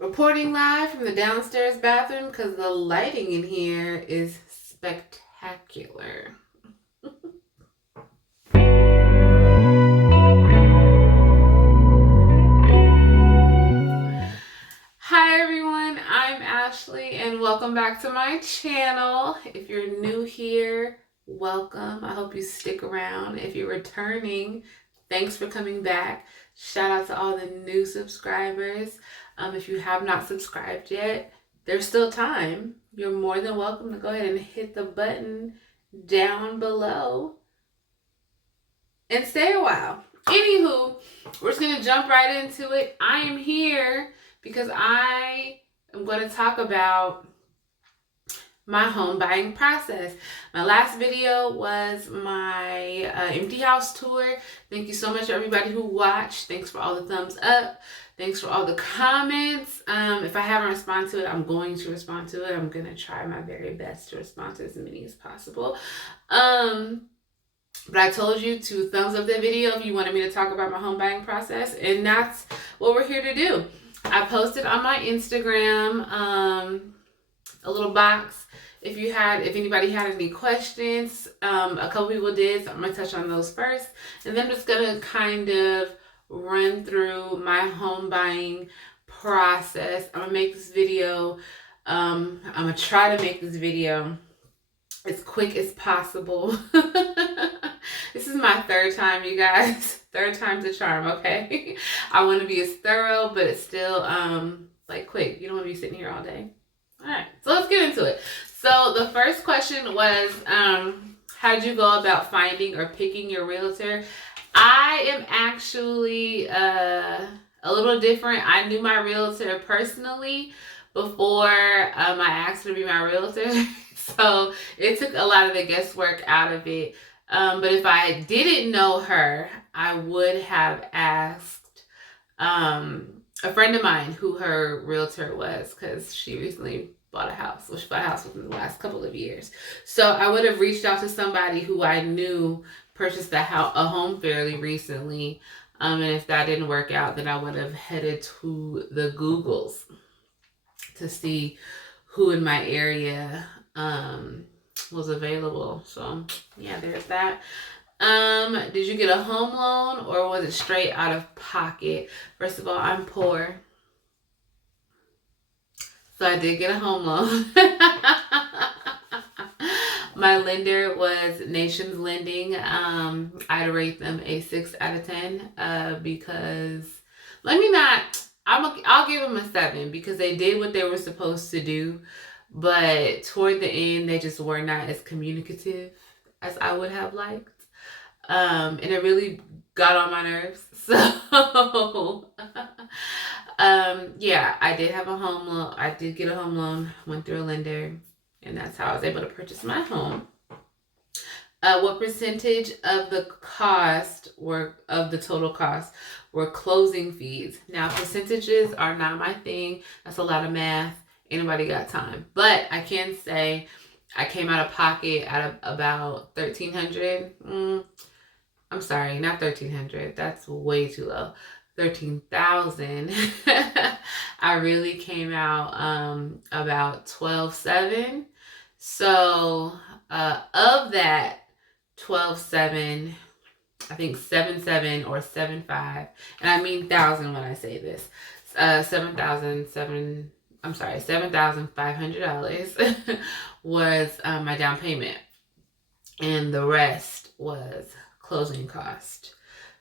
Reporting live from the downstairs bathroom because the lighting in here is spectacular. Hi everyone, I'm Ashley and welcome back to my channel. If you're new here, welcome. I hope you stick around. If you're returning, thanks for coming back. Shout out to all the new subscribers. If you have not subscribed yet, there's still time. You're more than welcome to go ahead and hit the button down below and stay a while. Anywho, we're just gonna jump right into it. I am here because I am going to talk about my home buying process. My last video was my empty house tour. Thank you so much for everybody who watched. Thanks for all the thumbs up. Thanks for all the comments. If I haven't responded to it, I'm going to respond to it. I'm going to try my very best to respond to as many as possible. But I told you to thumbs up that video if you wanted me to talk about my home buying process, and that's what we're here to do. I posted on my Instagram a little box if anybody had any questions. A couple people did, so I'm gonna touch on those first, and then I'm just gonna kind of run through my home buying process. I'm gonna make this video. I'm gonna try to make this video as quick as possible. This is my third time, you guys. Third time's a charm, okay? I want to be as thorough, but it's still like quick. You don't want to be sitting here all day. All right, so let's get into it. So the first question was, how did you go about finding or picking your realtor? I am actually a little different. I knew my realtor personally before I asked her to be my realtor. So it took a lot of the guesswork out of it. But if I didn't know her, I would have asked a friend of mine who her realtor was, because she recently bought a house. Well, she bought a house within the last couple of years. So I would have reached out to somebody who I knew purchased a home fairly recently. And if that didn't work out, then I would have headed to the Googles to see who in my area was available. So yeah, there's that. Did you get a home loan or was it straight out of pocket? First of all, I'm poor, so I did get a home loan. My lender was Nations Lending. I'd rate them a 6 out of 10 because I'll give them a 7 because they did what they were supposed to do. But toward the end, they just were not as communicative as I would have liked. And it really got on my nerves. So, yeah, I did have a home loan. I did get a home loan, went through a lender, and that's how I was able to purchase my home. What percentage of the total cost were closing fees? Now, percentages are not my thing. That's a lot of math. Anybody got time? But I can say I came out of pocket at about $1,300. I'm sorry, not $1,300. That's way too low. $13,000. I really came out about $12,700. So of that $12,700, I think $7,700 or $7,500, and I mean thousand when I say this. $7,500 was my down payment, and the rest was closing cost.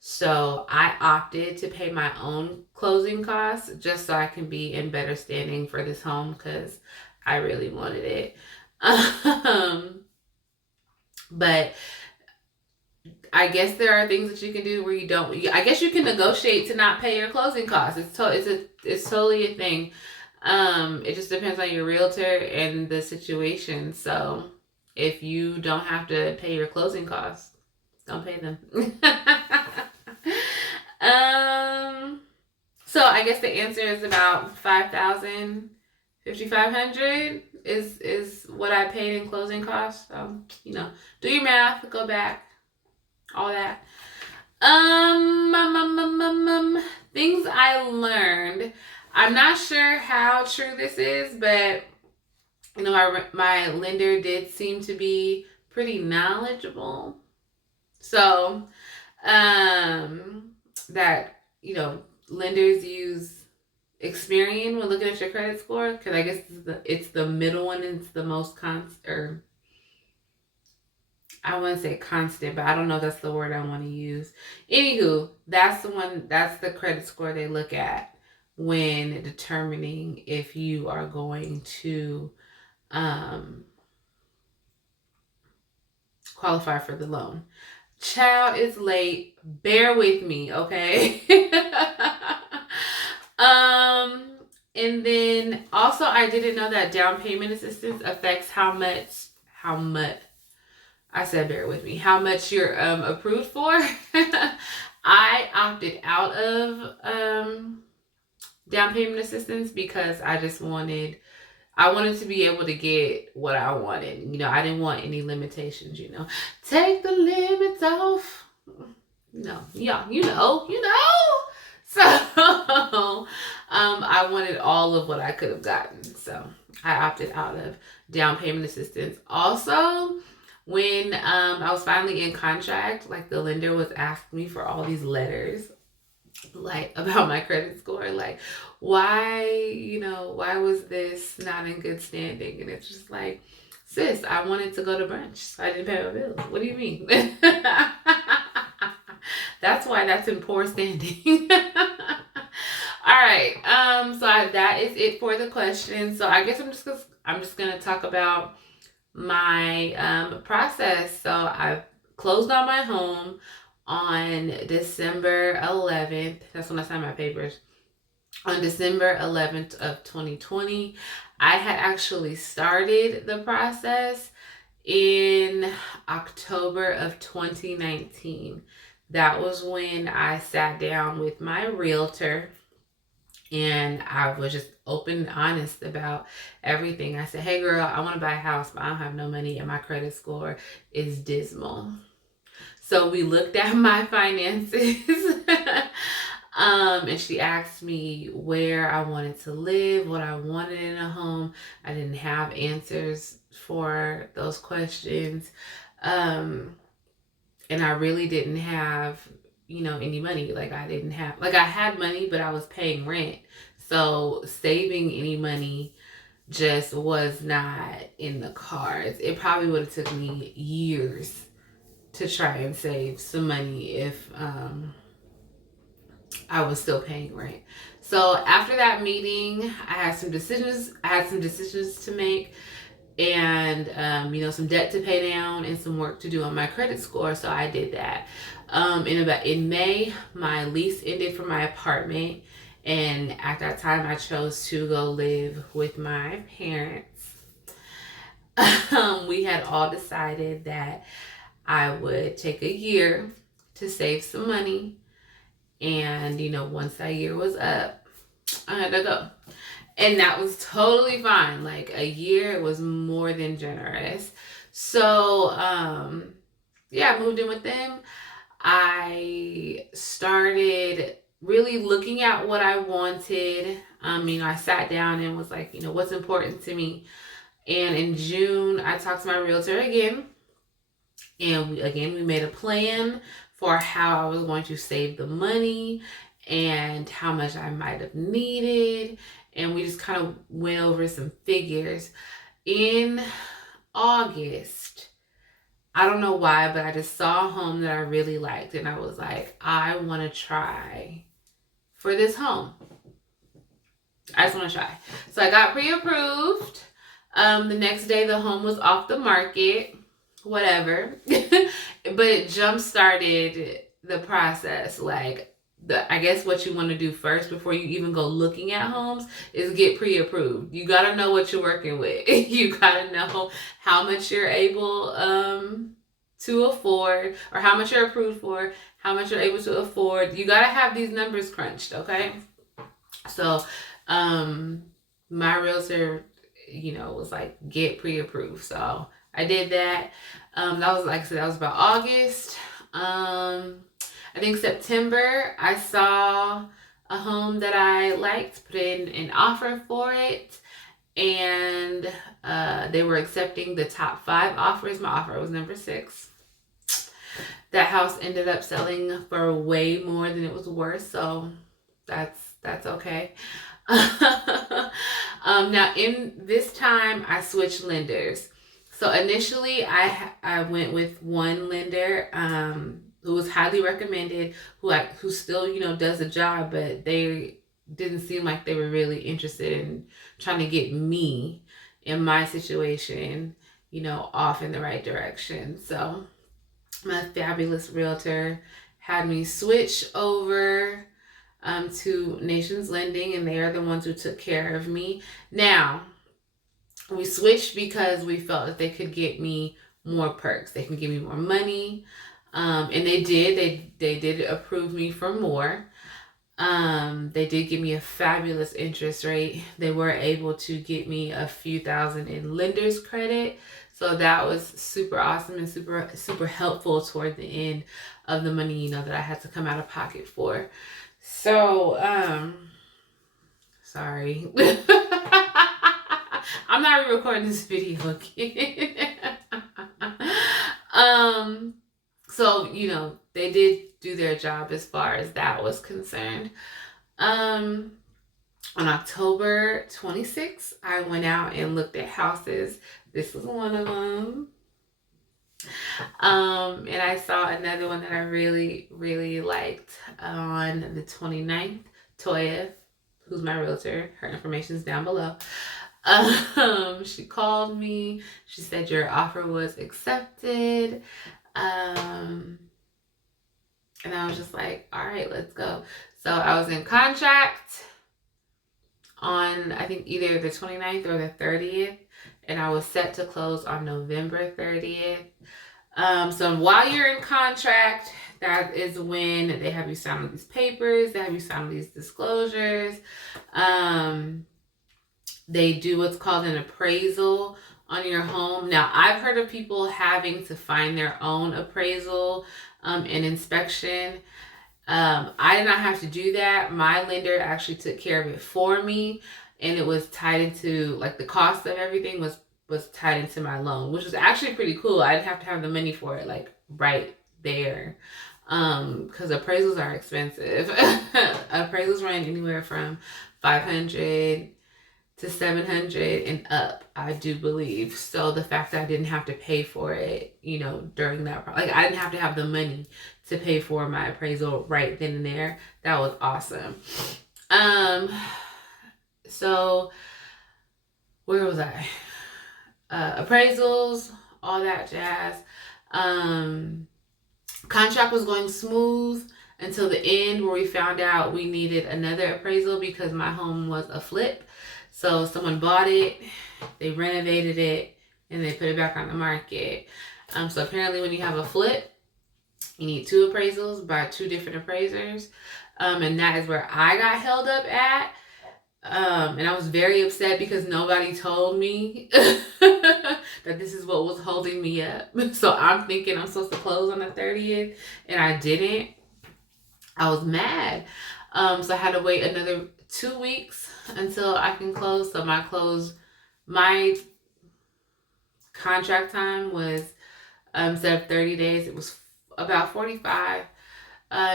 So I opted to pay my own closing costs just so I can be in better standing for this home because I really wanted it. But I guess there are things that you can do where you don't. I guess you can negotiate to not pay your closing costs. It's totally a thing. It just depends on your realtor and the situation. So if you don't have to pay your closing costs, don't pay them. So I guess the answer is about $5,000, $5,500 is what I paid in closing costs. So, do your math, go back, all that. Things I learned. I'm not sure how true this is, but you know, my lender did seem to be pretty knowledgeable. So, that, you know, lenders use Experian when looking at your credit score, because I guess it's the middle one, and it's the most or I want to say constant, but I don't know if that's the word I want to use. Anywho, that's the one, that's the credit score they look at when determining if you are going to um, qualify for the loan. Child, it's late. Bear with me, okay? And then also I didn't know that down payment assistance affects how much I said bear with me, how much you're approved for. I opted out of down payment assistance because I wanted to be able to get what I wanted. You know, I didn't want any limitations, you know. Take the limits off. No, yeah, you know. So I wanted all of what I could have gotten. So I opted out of down payment assistance. Also, when I was finally in contract, like the lender was asking me for all these letters, like about my credit score, like why was this not in good standing? And it's just like, sis, I wanted to go to brunch, so I didn't pay my bills. What do you mean? That's why that's in poor standing. All right. That is it for the question. So I guess I'm just gonna talk about my process. So I closed on my home on December 11th. That's when I signed my papers. On December 11th of 2020, I had actually started the process in October of 2019. That was when I sat down with my realtor and I was just open and honest about everything. I said, hey girl, I want to buy a house, but I don't have no money and my credit score is dismal. So we looked at my finances and she asked me where I wanted to live, what I wanted in a home. I didn't have answers for those questions. And I really didn't have, any money. Like I had money, but I was paying rent. So saving any money just was not in the cards. It probably would have took me years to try and save some money if I was still paying rent. So after that meeting, I had some decisions to make, and some debt to pay down and some work to do on my credit score. So I did that. In May, my lease ended for my apartment, and at that time, I chose to go live with my parents. We had all decided that I would take a year to save some money, and once that year was up, I had to go. And that was totally fine. Like a year was more than generous. So, I moved in with them. I started really looking at what I wanted. I sat down and was like, what's important to me. And in June, I talked to my realtor again. And we made a plan for how I was going to save the money and how much I might have needed. And we just kind of went over some figures. In August, I don't know why, but I just saw a home that I really liked. And I was like, I want to try for this home. I just want to try. So I got pre-approved. The next day, the home was off the market. Whatever. But it jump-started the process. Like, I guess what you want to do first before you even go looking at homes is get pre-approved. You got to know what you're working with. You got to know how much you're able to afford, or how much you're approved for, how much you're able to afford. You got to have these numbers crunched, okay? So my realtor, was like, get pre-approved. So I did that. That was, like I said, that was about August. I think September, I saw a home that I liked, put in an offer for it, and they were accepting the top 5 offers. My offer was number 6. That house ended up selling for way more than it was worth, so that's okay. Now in this time I switched lenders. So initially I went with one lender who was highly recommended, who still, does the job, but they didn't seem like they were really interested in trying to get me in my situation, off in the right direction. So my fabulous realtor had me switch over to Nations Lending, and they are the ones who took care of me. Now, we switched because we felt that they could get me more perks. They can give me more money, and they did. They did approve me for more. They did give me a fabulous interest rate. They were able to get me a few thousand in lender's credit. So that was super awesome and super, super helpful toward the end of the money, that I had to come out of pocket for. So, sorry. I'm not re-recording this video again. So, they did do their job as far as that was concerned. On October 26th, I went out and looked at houses. This was one of them. And I saw another one that I really, really liked on the 29th. Toya, who's my realtor, her information is down below. She called me. She said your offer was accepted. And I was just like, all right, let's go. So I was in contract on, I think, either the 29th or the 30th. And I was set to close on November 30th. So while you're in contract, that is when they have you sign these papers. They have you sign these disclosures. They do what's called an appraisal on your home. Now, I've heard of people having to find their own appraisal and inspection. I did not have to do that. My lender actually took care of it for me, and it was tied into, like, the cost of everything was tied into my loan, which was actually pretty cool. I didn't have to have the money for it, like, right there. Because appraisals are expensive. Appraisals run anywhere from $500 to $700 and up, I do believe. So the fact that I didn't have to pay for it, during that, like, I didn't have to have the money to pay for my appraisal right then and there. That was awesome. So where was I? Appraisals, all that jazz. Contract was going smooth until the end, where we found out we needed another appraisal because my home was a flip. So someone bought it, they renovated it, and they put it back on the market. So apparently when you have a flip, you need 2 appraisals by 2 different appraisers. And that is where I got held up at. And I was very upset because nobody told me that this is what was holding me up. So I'm thinking I'm supposed to close on the 30th, and I didn't. I was mad. So I had to wait another 2 weeks until I can close. So my contract time was, instead of 30 days, it was about 45.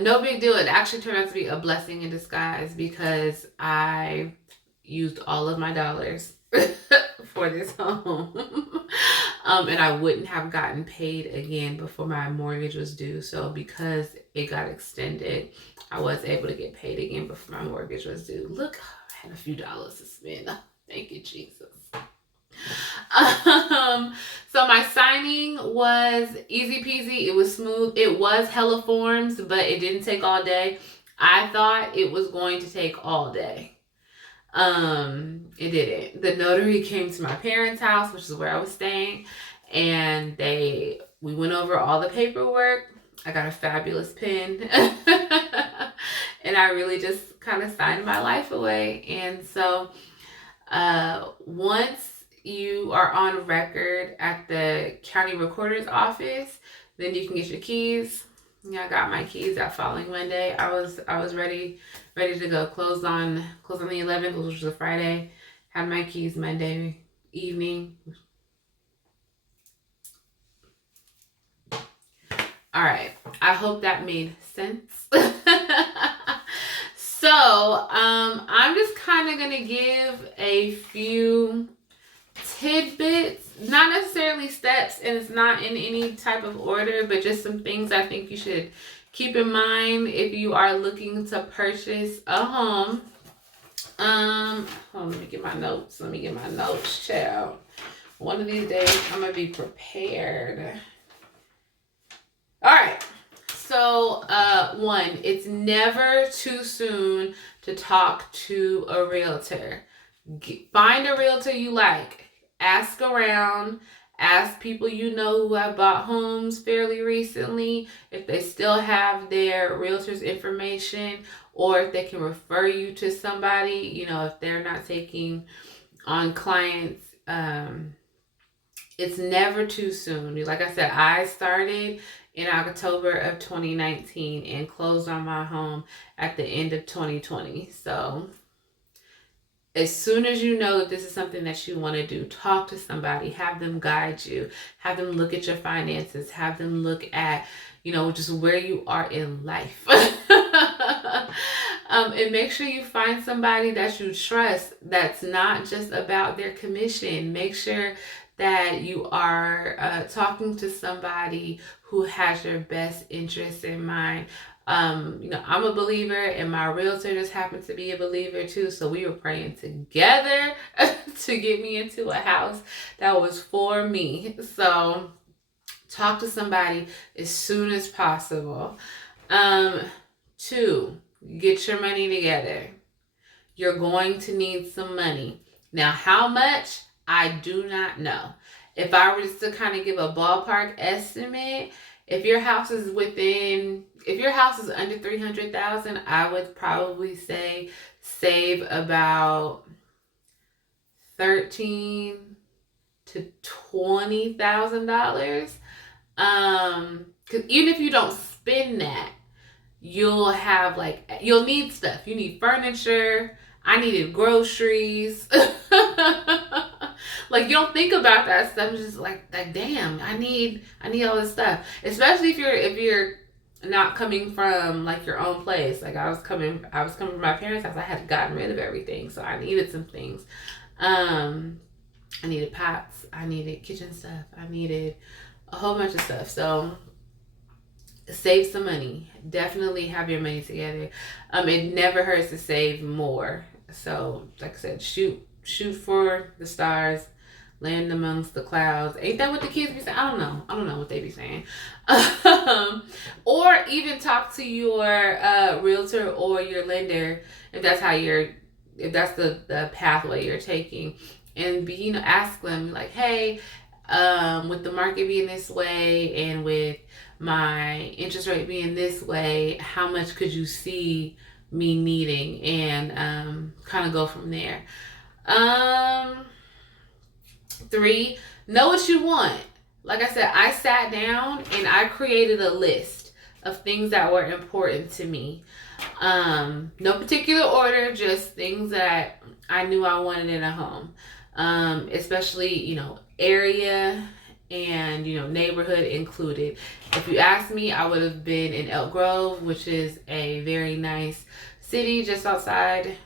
No big deal. It actually turned out to be a blessing in disguise because I used all of my dollars for this home. And I wouldn't have gotten paid again before my mortgage was due. So because it got extended, I was able to get paid again before my mortgage was due. Look, I had a few dollars to spend. Thank you, Jesus. So my signing was easy peasy. It was smooth. It was hella forms, but it didn't take all day. I thought it was going to take all day. It didn't. The notary came to my parents' house, which is where I was staying, and we went over all the paperwork. I got a fabulous pen. And I really just kind of signed my life away. And so once you are on record at the county recorder's office, then you can get your keys. Yeah, I got my keys that following Monday. I was ready to go. Closed on the 11th, which was a Friday. Had my keys Monday evening. All right. I hope that made sense. So, I'm just kind of gonna give a few tidbits, not necessarily steps, and it's not in any type of order, but just some things I think you should keep in mind if you are looking to purchase a home. Let me get my notes. Child. One of these days, I'm gonna be prepared. All right. So, one, it's never too soon to talk to a realtor. Find a realtor you like. Ask around. Ask people you know who have bought homes fairly recently if they still have their realtor's information, or if they can refer you to somebody, if they're not taking on clients. It's never too soon. Like I said, I started in October of 2019 and closed on my home at the end of 2020. So as soon as you know that this is something that you want to do, talk to somebody, have them guide you, have them look at your finances, have them look at, just where you are in life. And make sure you find somebody that you trust that's not just about their commission. Make sure that you are talking to somebody who has your best interests in mind. I'm a believer, and my realtor just happened to be a believer too. So we were praying together to get me into a house that was for me. So talk to somebody as soon as possible. 2, get your money together. You're going to need some money. Now, how much? I do not know. If I were just to kind of give a ballpark estimate, if your house is under $300,000, I would probably say save about $13,000 to $20,000. Because even if you don't spend that, you'll need stuff. You need furniture. I needed groceries. Like, you don't think about that stuff. It's just like damn, I need all this stuff. Especially if you're not coming from like your own place. Like I was coming from my parents' house. I had gotten rid of everything, so I needed some things. I needed pots. I needed kitchen stuff. I needed a whole bunch of stuff. So save some money. Definitely have your money together. It never hurts to save more. So, like I said, shoot for the stars, land amongst the clouds. Ain't that what the kids be saying? I don't know what they be saying. Or even talk to your realtor or your lender if that's the pathway you're taking, and ask them like, hey, with the market being this way and with my interest rate being this way, how much could you see me needing? And kind of go from there. 3, know what you want. Like I said, I sat down and I created a list of things that were important to me. No particular order, just things that I knew I wanted in a home. Especially, area and, neighborhood included. If you asked me, I would have been in Elk Grove, which is a very nice city just outside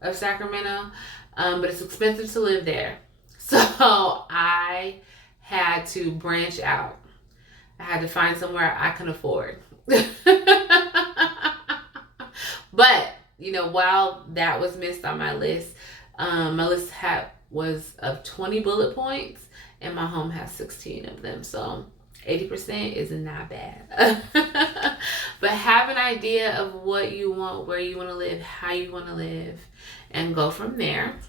of Sacramento. But it's expensive to live there. So I had to branch out. I had to find somewhere I can afford. But, while that was missed on my list was of 20 bullet points, and my home has 16 of them. So 80% is not bad. But have an idea of what you want, where you want to live, how you want to live, and go from there.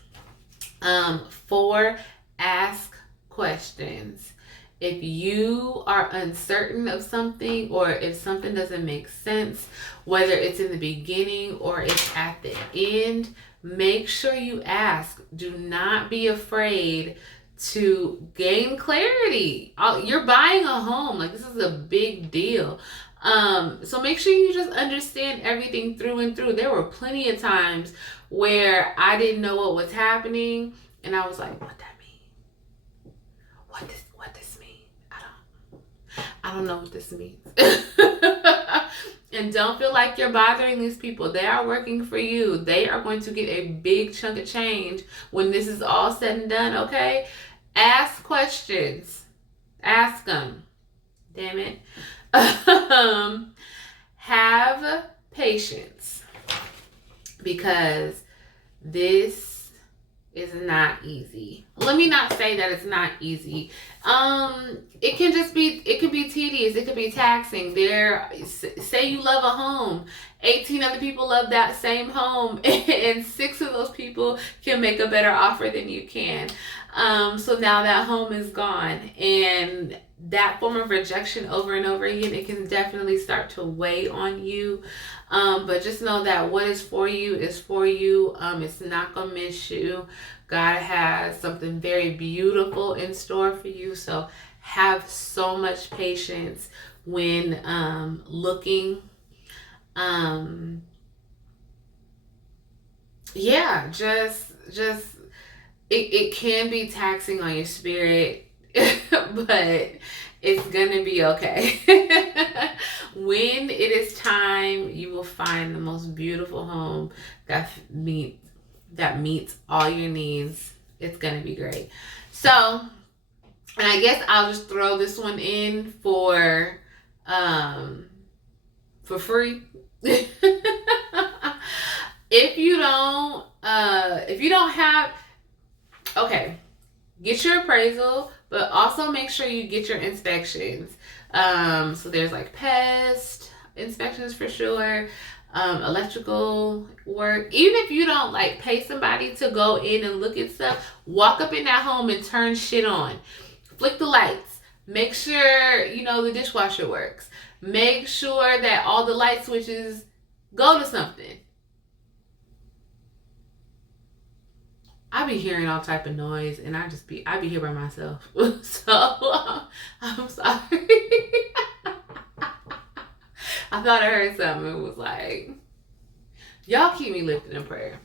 4, ask questions. If you are uncertain of something, or if something doesn't make sense, whether it's in the beginning or it's at the end, make sure you ask. Do not be afraid to gain clarity. You're buying a home. Like, this is a big deal. So make sure you just understand everything through and through. There were plenty of times where I didn't know what was happening, and I was like, what that mean? What this mean? I don't know what this means. And don't feel like you're bothering these people. They are working for you. They are going to get a big chunk of change when this is all said and done, okay? Ask questions. Ask them. Damn it. Have patience, because this is not easy. Let me not say that it's not easy. It can be tedious. It could be taxing. Say you love a home, 18 other people love that same home, and 6 of those people can make a better offer than you can. So now that home is gone, and that form of rejection over and over again, it can definitely start to weigh on you. But just know that what is for you is for you. It's not gonna miss you. God has something very beautiful in store for you. So have so much patience when looking. Yeah, just it can be taxing on your spirit, but it's gonna be okay. When it is time, you will find the most beautiful home that meets all your needs. It's gonna be great. So, and I guess I'll just throw this one in for free. If you don't have, okay, get your appraisal, but also make sure you get your inspections. So there's like pest inspections for sure, electrical work. Even if you don't like pay somebody to go in and look at stuff, walk up in that home and turn shit on. Flick the lights. Make sure, the dishwasher works. Make sure that all the light switches go to something. I be hearing all type of noise, and I be here by myself. So I'm sorry. I thought I heard something. It was like, y'all keep me lifted in prayer.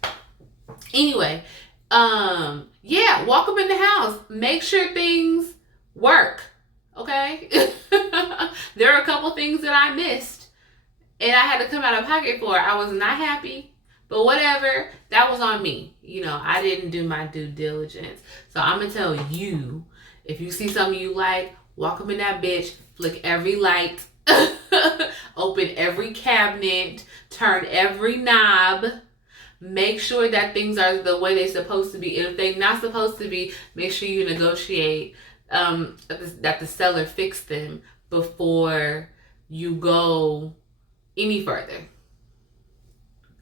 Anyway, yeah, walk up in the house. Make sure things work. Okay? There are a couple things that I missed, and I had to come out of pocket for. I was not happy. But whatever, that was on me. I didn't do my due diligence. So I'm going to tell you, if you see something you like, walk up in that bitch, flick every light, open every cabinet, turn every knob, make sure that things are the way they're supposed to be. And if they're not supposed to be, make sure you negotiate that the seller fix them before you go any further.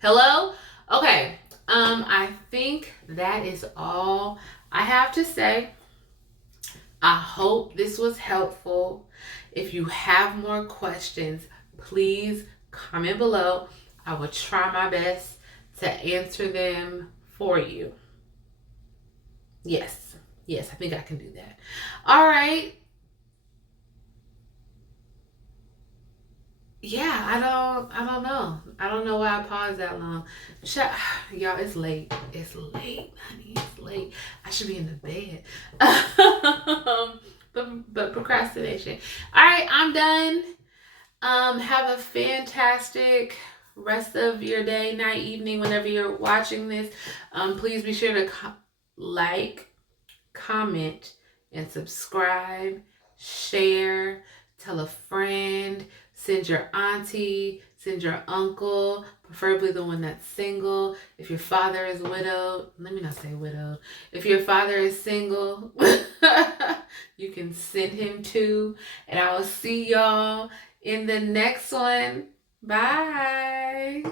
Hello? Okay. I think that is all I have to say. I hope this was helpful. If you have more questions, please comment below. I will try my best to answer them for you. Yes, I think I can do that. All right. Yeah, I don't know. I don't know why I paused that long. Y'all, it's late. It's late, honey. It's late. I should be in the bed. But procrastination. All right, I'm done. Have a fantastic rest of your day, night, evening, whenever you're watching this. Please be sure to like, comment, and subscribe. Share. Tell a friend. Send your auntie, send your uncle, preferably the one that's single. If your father is widowed, let me not say widowed. If your father is single, you can send him too. And I will see y'all in the next one. Bye.